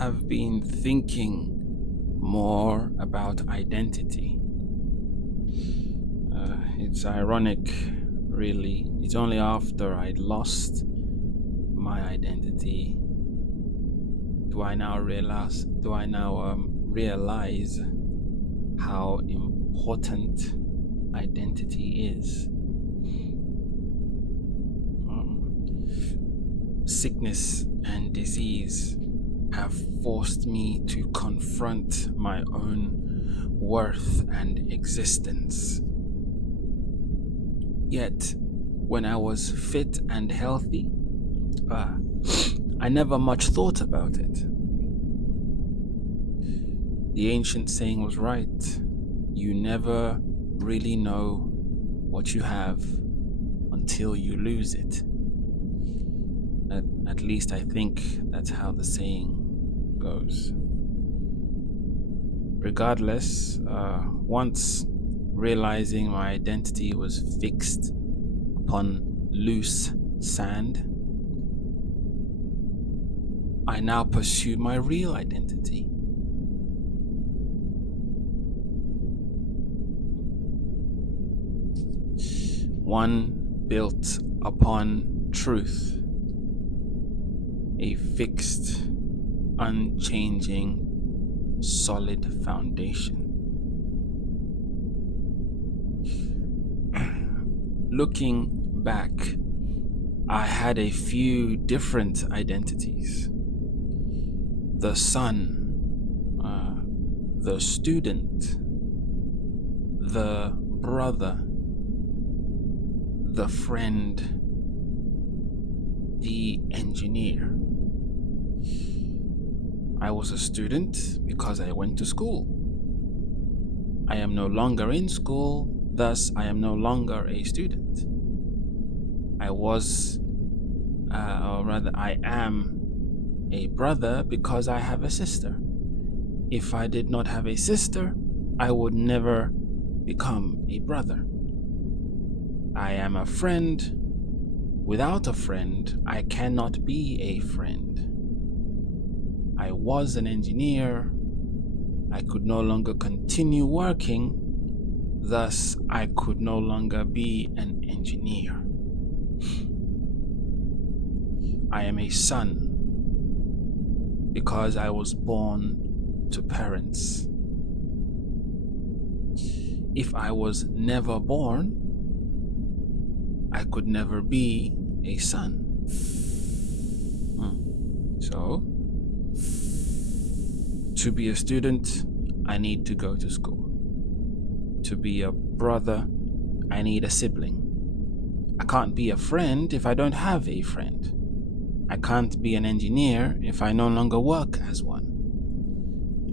I've been thinking more about identity. It's ironic, really. It's only after I'd lost my identity do I now realize how important identity is. Sickness and disease have forced me to confront my own worth and existence. Yet, when I was fit and healthy, I never much thought about it. The ancient saying was right. You never really know what you have until you lose it. At least I think that's how the saying goes. Regardless, once realizing my identity was fixed upon loose sand, I now pursue my real identity. One built upon truth, a fixed, unchanging, solid foundation. Looking back, I had a few different identities. The son, the student, the brother, the friend, the engineer. I was a student because I went to school. I am no longer in school, thus I am no longer a student. I am a brother because I have a sister. If I did not have a sister, I would never become a brother. I am a friend. Without a friend, I cannot be a friend. I was an engineer. I could no longer continue working. Thus, I could no longer be an engineer. I am a son because I was born to parents. If I was never born, I could never be a son. So, to be a student, I need to go to school. To be a brother, I need a sibling. I can't be a friend if I don't have a friend. I can't be an engineer if I no longer work as one.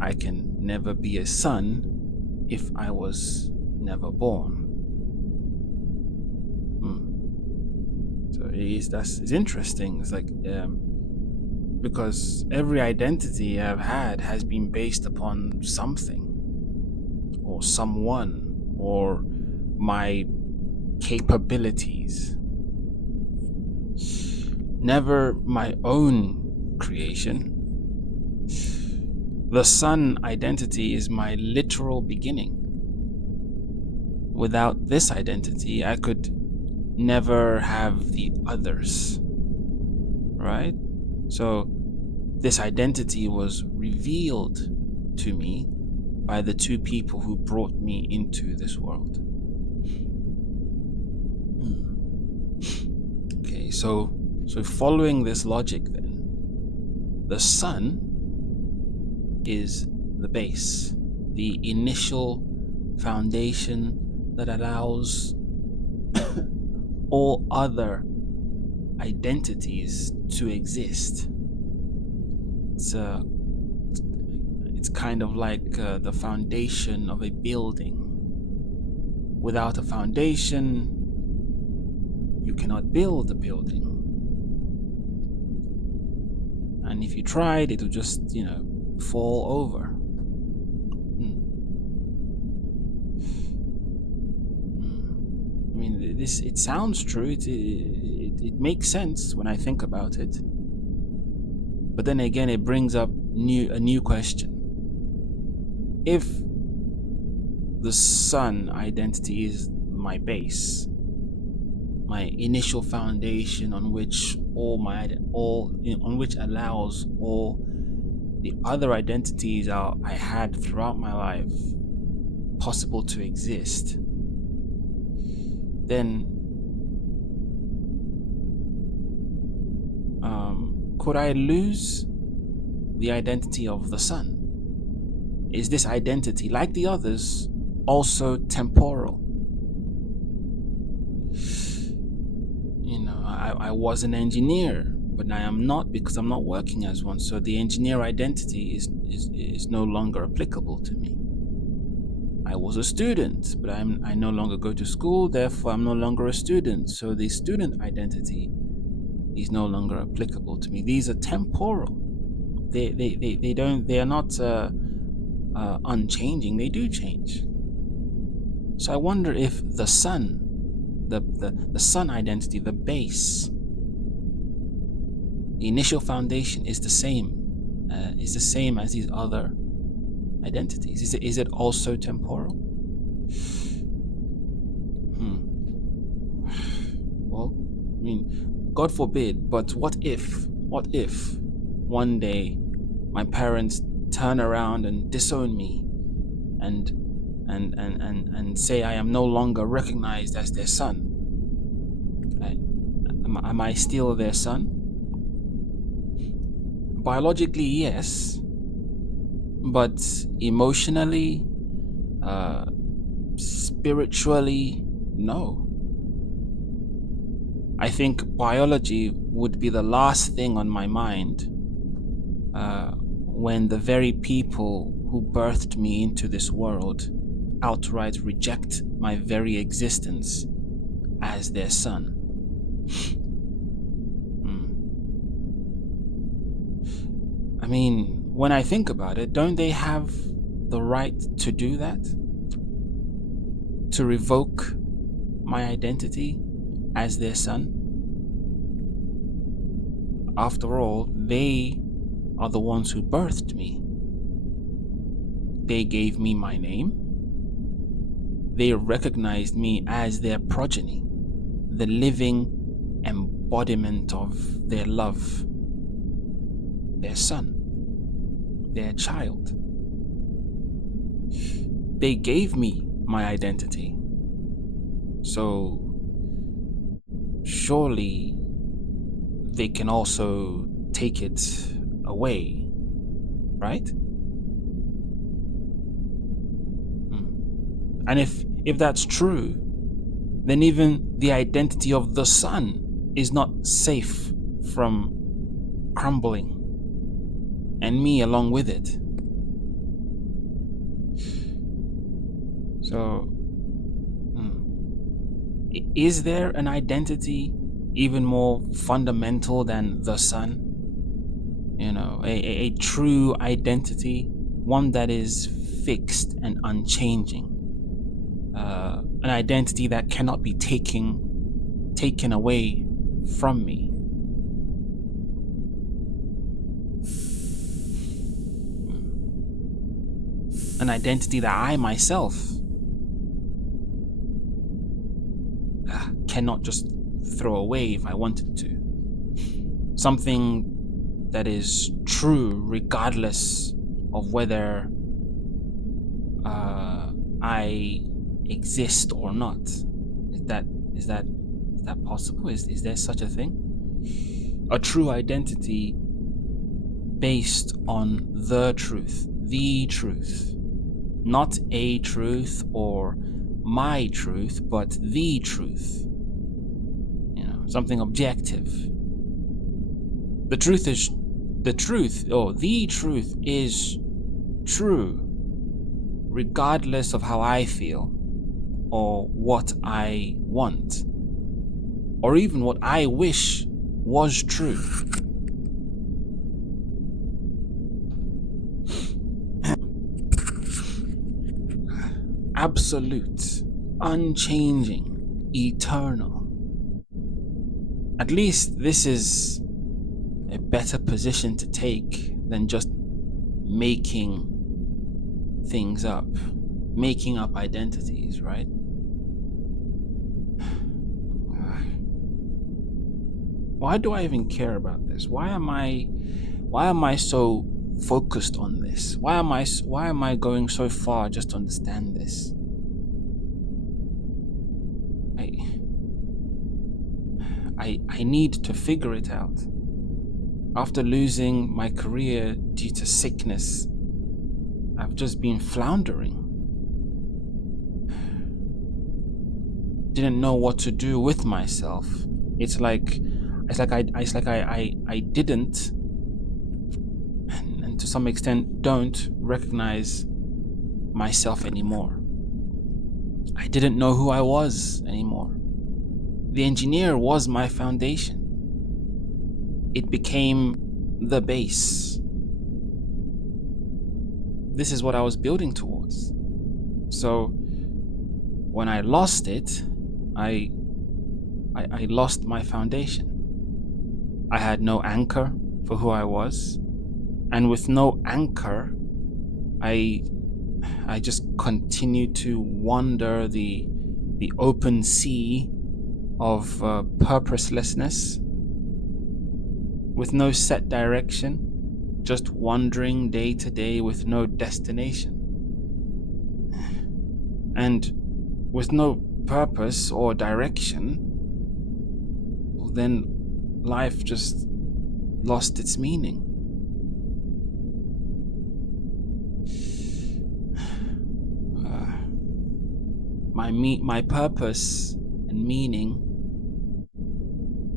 I can never be a son if I was never born. So it's interesting. It's like because every identity I've had has been based upon something or someone or my capabilities. Never my own creation. The sun identity is my literal beginning. Without this identity, I could never have the others, right? So this identity was revealed to me by the two people who brought me into this world. Okay, so following this logic then, the sun is the base, the initial foundation that allows all other identities to exist. It's kind of like the foundation of a building. Without a foundation, you cannot build a building. And if you tried, it would just, fall over. I mean, it sounds true. It makes sense when I think about it. But then again, it brings up new question. If the sun identity is my base, my initial foundation on which on which allows all the other identities I had throughout my life possible to exist, then could I lose the identity of the sun? Is this identity, like the others, also temporal? I was an engineer, but I am not because I'm not working as one. So the engineer identity is no longer applicable to me. I was a student, but I no longer go to school. Therefore, I'm no longer a student. So the student identity is no longer applicable to me. These are temporal. They are not unchanging. They do change. So I wonder if the sun, the sun identity, the base, the initial foundation is the same as these other identities. Is it also temporal? Well, I mean, God forbid, but what if one day my parents turn around and disown me and say I am no longer recognized as their son? Am I still their son? Biologically, yes, but emotionally, spiritually, no. I think biology would be the last thing on my mind when the very people who birthed me into this world outright reject my very existence as their son. I mean, when I think about it, don't they have the right to do that? To revoke my identity as their son? After all, they are the ones who birthed me. They gave me my name. They recognized me as their progeny, the living embodiment of their love, their son, their child. They gave me my identity. So surely they can also take it away, right? And if that's true, then even the identity of the sun is not safe from crumbling, and me along with it. So, is there an identity even more fundamental than the sun? A true identity, one that is fixed and unchanging, an identity that cannot be taken away from me. An identity that I myself cannot just throw away if I wanted to. Something that is true regardless of whether I exist or not. Is that possible? Is there such a thing? A true identity based on the truth, not a truth or my truth, but the truth. Something objective. The truth is true, regardless of how I feel, or what I want, or even what I wish was true. Absolute, unchanging, eternal. At least this is a better position to take than just making things up, making up identities, right? Why do I even care about this? Why am I so focused on this? Why am I going so far just to understand this? I need to figure it out. After losing my career due to sickness, I've just been floundering. Didn't know what to do with myself. It's like I didn't, and to some extent don't recognize myself anymore. I didn't know who I was anymore. The engineer was my foundation. It became the base. This is what I was building towards. So when I lost it, I lost my foundation. I had no anchor for who I was, and with no anchor, I just continued to wander the open sea of purposelessness, with no set direction, just wandering day to day with no destination. And with no purpose or direction, well, then life just lost its meaning. My purpose and meaning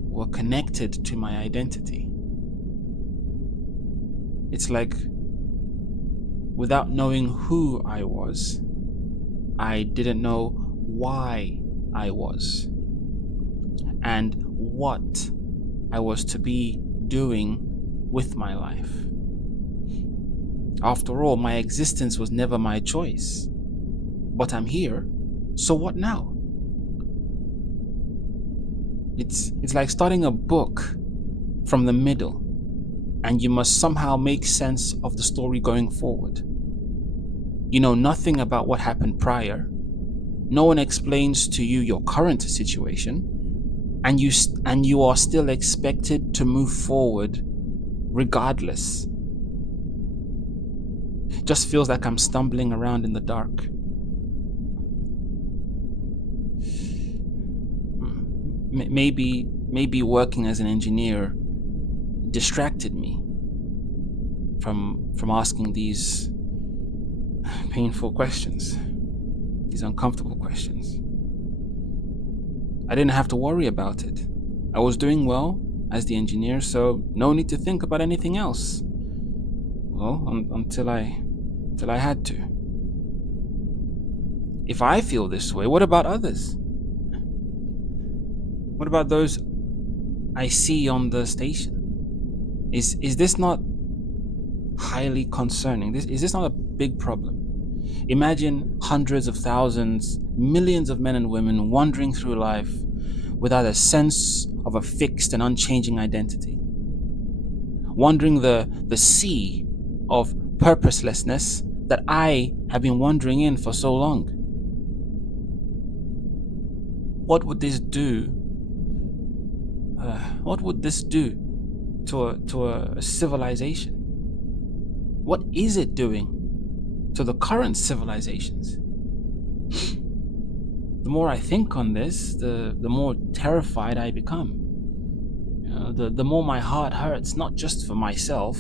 were connected to my identity. It's like, without knowing who I was, I didn't know why I was and what I was to be doing with my life. After all, my existence was never my choice. But I'm here, so what now? It's like starting a book from the middle, and you must somehow make sense of the story going forward. You know nothing about what happened prior. No one explains to you your current situation, and you are still expected to move forward regardless. It just feels like I'm stumbling around in the dark. Maybe working as an engineer distracted me from asking these painful questions, these uncomfortable questions. I didn't have to worry about it. I was doing well as the engineer, so no need to think about anything else. Well, until I had to. If I feel this way, what about others? What about those I see on the station? Is this not highly concerning? Is this not a big problem? Imagine hundreds of thousands, millions of men and women wandering through life without a sense of a fixed and unchanging identity, wandering the sea of purposelessness that I have been wandering in for so long. What would this do? What would this do to a civilization? What is it doing to the current civilizations? The more I think on this, the more terrified I become. You know, the more my heart hurts, not just for myself,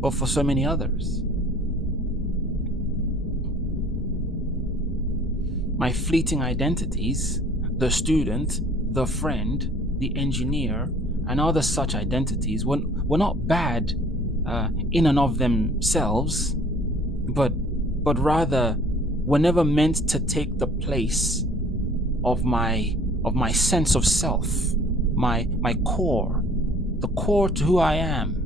but for so many others. My fleeting identities, the student, the friend, the engineer, and other such identities were not bad in and of themselves, but rather were never meant to take the place of my sense of self, my core, the core to who I am.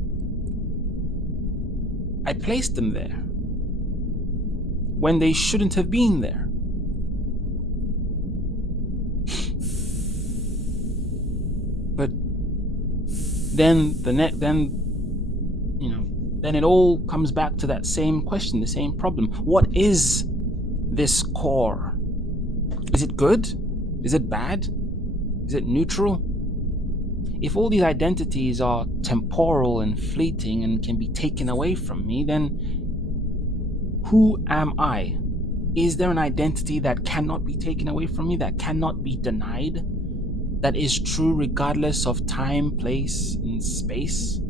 I placed them there when they shouldn't have been there. But then then it all comes back to that same question, the same problem. What is this core? Is it good? Is it bad? Is it neutral? If all these identities are temporal and fleeting and can be taken away from me, then who am I? Is there an identity that cannot be taken away from me, that cannot be denied, that is true regardless of time, place, and space?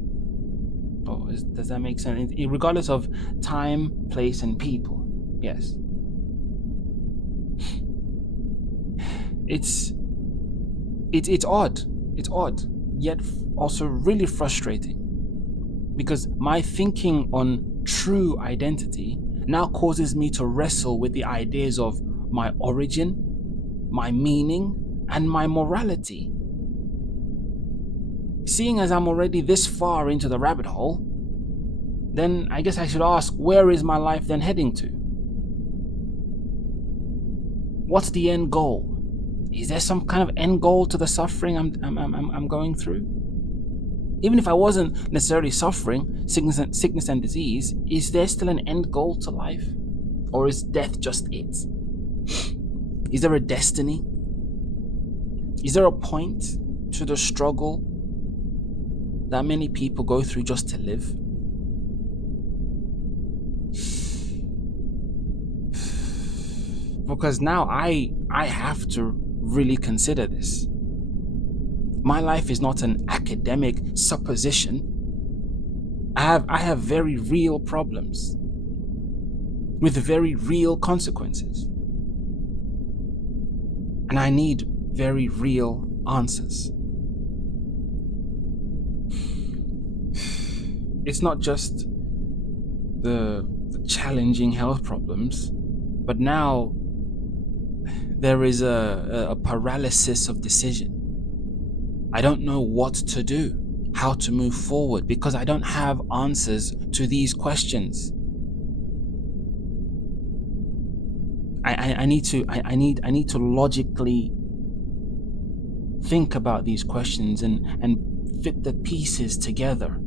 Does that make sense? Regardless of time, place, and people. Yes. It's odd. It's odd, yet also really frustrating. Because my thinking on true identity now causes me to wrestle with the ideas of my origin, my meaning, and my morality. Seeing as I'm already this far into the rabbit hole, then I guess I should ask, where is my life then heading to? What's the end goal? Is there some kind of end goal to the suffering I'm going through? Even if I wasn't necessarily suffering sickness and disease, is there still an end goal to life? Or is death just it? Is there a destiny? Is there a point to the struggle that many people go through just to live? Because now I have to really consider this. My life is not an academic supposition. I have very real problems with very real consequences. And I need very real answers. It's not just the challenging health problems, but now there is a paralysis of decision. I don't know what to do, how to move forward, because I don't have answers to these questions. I need to logically think about these questions and fit the pieces together.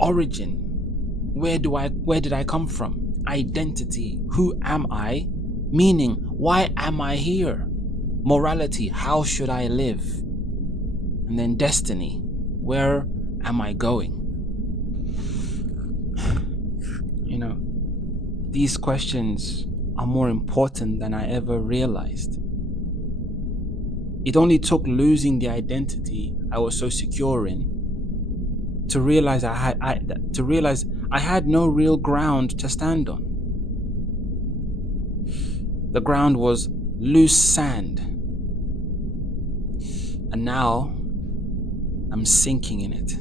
Origin. Where did I come from? Identity. Who am I? Meaning, why am I here? Morality. How should I live? And then destiny. Where am I going? These questions are more important than I ever realized. It only took losing the identity I was so secure in to realize I had no real ground to stand on. The ground was loose sand, and now I'm sinking in it.